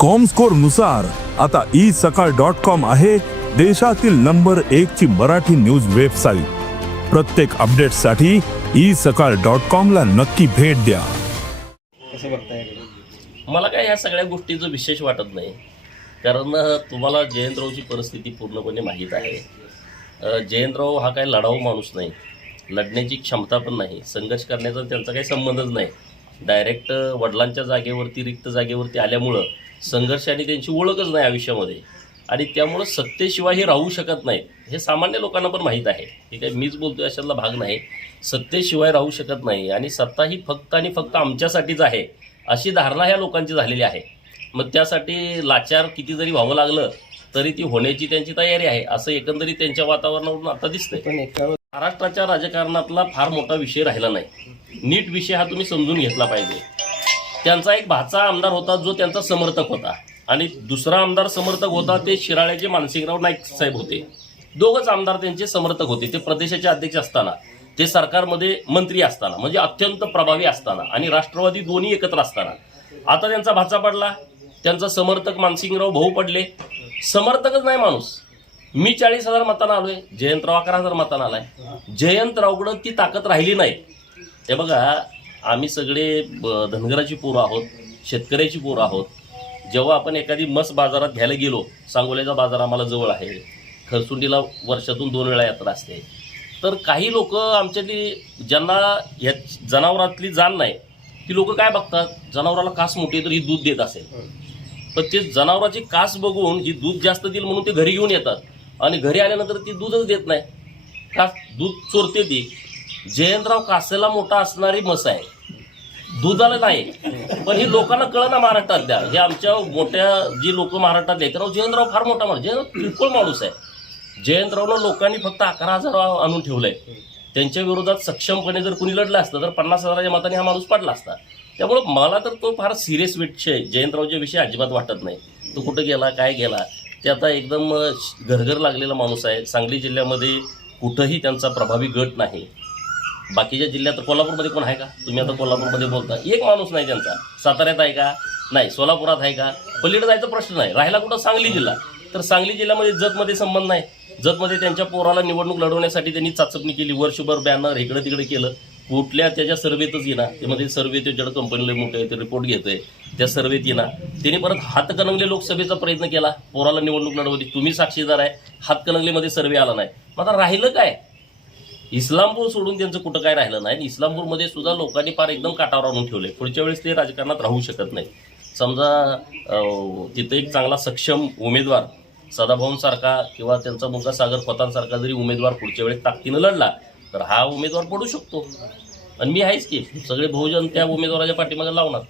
com score नुसार आता E सकाळ डॉट कॉम आहे देशातील नंबर एक ची मराठी न्यूज वेबसाईट प्रत्येक साठी ई सकाळ डॉट कॉम ला नक्की भेट द्या मला काय या सगळ्या गोष्टीचं विशेष वाटत नाही कारण तुम्हाला जयंतरावची परिस्थिती पूर्णपणे माहीत आहे जयंतराव हा काही लढाऊ माणूस नाही लढण्याची क्षमता पण नाही संघर्ष करण्याचा त्यांचा काही संबंधच नाही डायरेक्ट वडिलांच्या जागेवरती रिक्त जागेवरती आल्यामुळं आणि त्यांची ओळखच नाही आयुष्यामध्ये आणि त्यामुळं सत्तेशिवाय हे राहू शकत नाहीत हे सामान्य लोकांना पण माहीत आहे ठीक आहे मीच बोलतोय अशातला भाग नाही सत्तेशिवाय राहू शकत नाही आणि सत्ता ही फक्त आणि फक्त आमच्यासाठीच आहे अशी धारणा ह्या लोकांची झालेली आहे मग त्यासाठी लाचार किती जरी व्हावं लागलं तरी ती होण्याची त्यांची तयारी आहे असं एकंदरीत त्यांच्या वातावरणावरून आता दिसतंय पण एका महाराष्ट्राच्या राजकारणातला फार मोठा विषय राहिला नाही नीट विषय हा तुम्ही समजून घेतला पाहिजे त्यांचा एक भाचा आमदार होता जो त्यांचा समर्थक होता आणि दुसरा आमदार समर्थक होता ते शिराळ्याचे मानसिंगराव नाईक साहेब होते दोघंच आमदार त्यांचे समर्थक होते ते प्रदेशाचे अध्यक्ष असताना ते सरकारमध्ये मंत्री असताना म्हणजे अत्यंत प्रभावी असताना आणि राष्ट्रवादी दोन्ही एकत्र असताना आता त्यांचा भाचा पडला त्यांचा समर्थक मानसिंगराव भाऊ पडले समर्थकच नाही माणूस मी चाळीस हजार मतांना आलोय जयंतराव अकरा हजार मतांना आलाय जयंतरावकडं ती ताकद राहिली नाही हे बघा आम्ही सगळे धनगराची पोरं आहोत शेतकऱ्याची पोरं आहोत जेव्हा आपण एखादी मस बाजारात घ्यायला गेलो सांगोल्याचा बाजार आम्हाला जवळ आहे खरसुंडीला वर्षातून दोन वेळा यात्रा असते तर काही लोक आमच्यातली ज्यांना ह्या जनावरातली जाण नाही ती लोक काय बघतात जनावराला कास मोठी तर ही दूध देत असेल पण ते जनावराची कास बघून ही दूध जास्त देईल म्हणून ते घरी घेऊन येतात आणि घरी आल्यानंतर ती दूधच देत नाही का दूध चोरते ती जयंतराव कासेला मोठा असणारी मस आहे दुधाला नाही पण ही लोकांना कळ ना महाराष्ट्रातल्या हे आमच्या मोठ्या जी लोक महाराष्ट्रात आहेत त्यांना जयंतराव फार मोठा माणूस जयंतराव किरकोळ माणूस आहे जयंतरावला लोकांनी फक्त अकरा हजार आणून ठेवलंय त्यांच्या विरोधात सक्षमपणे जर कुणी लढलं असतं तर पन्नास हजाराच्या मताने हा माणूस पडला असता त्यामुळे मला तर तो फार सिरियस विषय जयंतरावच्या विषय अजिबात वाटत नाही तो कुठं गेला काय गेला ते आता एकदम घरघर लागलेला माणूस आहे सांगली जिल्ह्यामध्ये कुठंही त्यांचा प्रभावी गट नाही बाकीच्या जिल्ह्यात तर कोल्हापूरमध्ये कोण आहे का तुम्ही आता कोल्हापूरमध्ये बोलता एक माणूस नाही त्यांचा साताऱ्यात आहे का नाही सोलापुरात आहे का पलीकडे जायचा प्रश्न नाही राहिला कुठं सांगली जिल्हा तर सांगली जिल्ह्यामध्ये जतमध्ये संबंध नाही जतमध्ये त्यांच्या पोराला निवडणूक लढवण्यासाठी त्यांनी चाचपणी केली वर्षभर बॅनर इकडं तिकडे केलं कुठल्या त्याच्या सर्वेतच येणार ते मध्ये सर्वे ते ज्याला कंपनीला मोठं आहे ते रिपोर्ट घेत आहे त्या सर्वेत येणार त्याने परत हातकणंगले लोकसभेचा प्रयत्न केला पोराला निवडणूक लढवली तुम्ही साक्षीदार आहे हातकणंगलेमध्ये सर्वे आला नाही मग आता राहिलं काय इस्लामपूर सोडून त्यांचं कुठं काय राहिलं नाही इस्लामपूरमध्ये सुद्धा लोकांनी फार एकदम काटावर आणून ठेवले पुढच्या वेळेस ते राजकारणात राहू शकत नाही समजा तिथे एक चांगला सक्षम उमेदवार सदाभाऊंसारखा किंवा त्यांचा मुलगा सागर पतांसारखा जरी उमेदवार पुढच्या वेळेस ताकदीनं लढला तर हा उमेदवार पडू शकतो आणि मी आहेच की सगळे बहुजन त्या उमेदवाराच्या पाठीमागे लावणार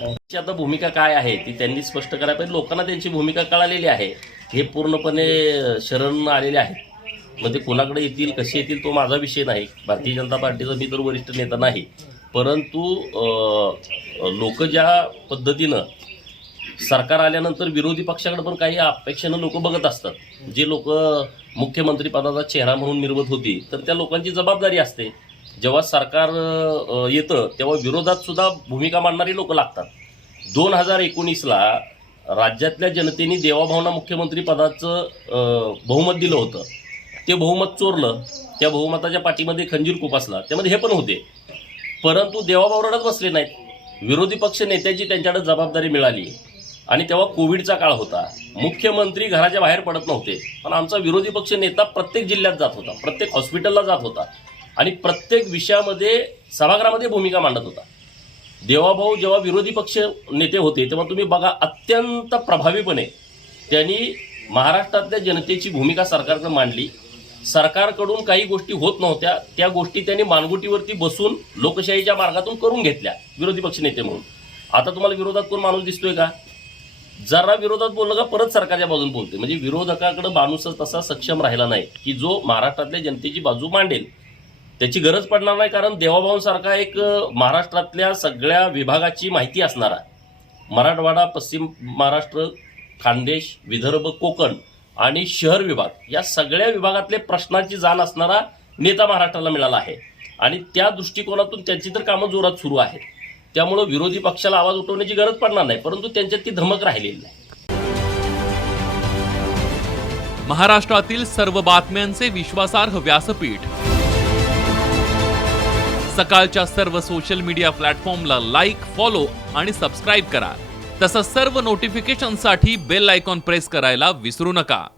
त्यांची आता भूमिका काय आहे ती त्यांनी स्पष्ट करायला पाहिजे लोकांना त्यांची भूमिका कळालेली आहे हे पूर्णपणे शरण आलेले आहेत मग ते कोणाकडे येतील कसे येतील तो माझा विषय नाही भारतीय जनता पार्टीचा मी तर वरिष्ठ नेता नाही परंतु लोक ज्या पद्धतीनं सरकार आल्यानंतर विरोधी पक्षाकडे पण काही अपेक्षेनं लोक बघत असतात जे लोक मुख्यमंत्री पदाचा चेहरा म्हणून निर्मत होती तर त्या लोकांची जबाबदारी असते जेव्हा सरकार येतं तेव्हा विरोधात सुद्धा भूमिका मांडणारी लोक लागतात दोन हजार एकोणीसला राज्यातल्या जनतेने देवाभावना मुख्यमंत्री पदाचं बहुमत दिलं होतं ते बहुमत चोरलं त्या बहुमताच्या पाठीमध्ये खंजीर असला त्यामध्ये हे पण होते परंतु देवाभावनात बसले नाहीत विरोधी पक्ष नेत्याची त्यांच्याकडे जबाबदारी मिळाली आणि तेव्हा कोविडचा काळ होता मुख्यमंत्री घराच्या बाहेर पडत नव्हते पण आमचा विरोधी पक्ष नेता प्रत्येक जिल्ह्यात जात होता प्रत्येक हॉस्पिटलला जात होता आणि प्रत्येक विषयामध्ये सभागृहामध्ये भूमिका मांडत होता देवाभाऊ जेव्हा विरोधी पक्ष नेते होते तेव्हा तुम्ही बघा अत्यंत प्रभावीपणे त्यांनी महाराष्ट्रातल्या जनतेची भूमिका सरकारकडे मांडली सरकारकडून काही गोष्टी होत नव्हत्या त्या गोष्टी त्यांनी मानगुटीवरती बसून लोकशाहीच्या मार्गातून करून घेतल्या विरोधी पक्षनेते म्हणून आता तुम्हाला विरोधात कोण माणूस दिसतोय का जरा विरोधात बोललं का परत सरकारच्या बाजून बोलते म्हणजे विरोधकाकडे माणूसच तसा सक्षम राहिला नाही की जो महाराष्ट्रातल्या जनतेची बाजू मांडेल त्याची गरज पडणार नाही कारण देवाभाऊंसारखा एक महाराष्ट्रातल्या सगळ्या विभागाची माहिती असणारा मराठवाडा पश्चिम महाराष्ट्र खानदेश विदर्भ कोकण आणि शहर विभाग या सगळ्या विभागातले प्रश्नांची जाण असणारा नेता महाराष्ट्राला मिळाला आहे आणि त्या दृष्टिकोनातून त्यांची तर कामं जोरात सुरू आहेत त्यामुळे विरोधी पक्षाला आवाज उठवण्याची गरज पडणार नाही परंतु त्यांच्यात ती धमक राहिलेली नाही महाराष्ट्रातील सर्व बातम्यांचे विश्वासार्ह व्यासपीठ सकाळच्या सर्व सोशल मीडिया प्लॅटफॉर्मला लाईक फॉलो आणि सबस्क्राईब करा तसंच सर्व नोटिफिकेशनसाठी बेल आयकॉन प्रेस करायला विसरू नका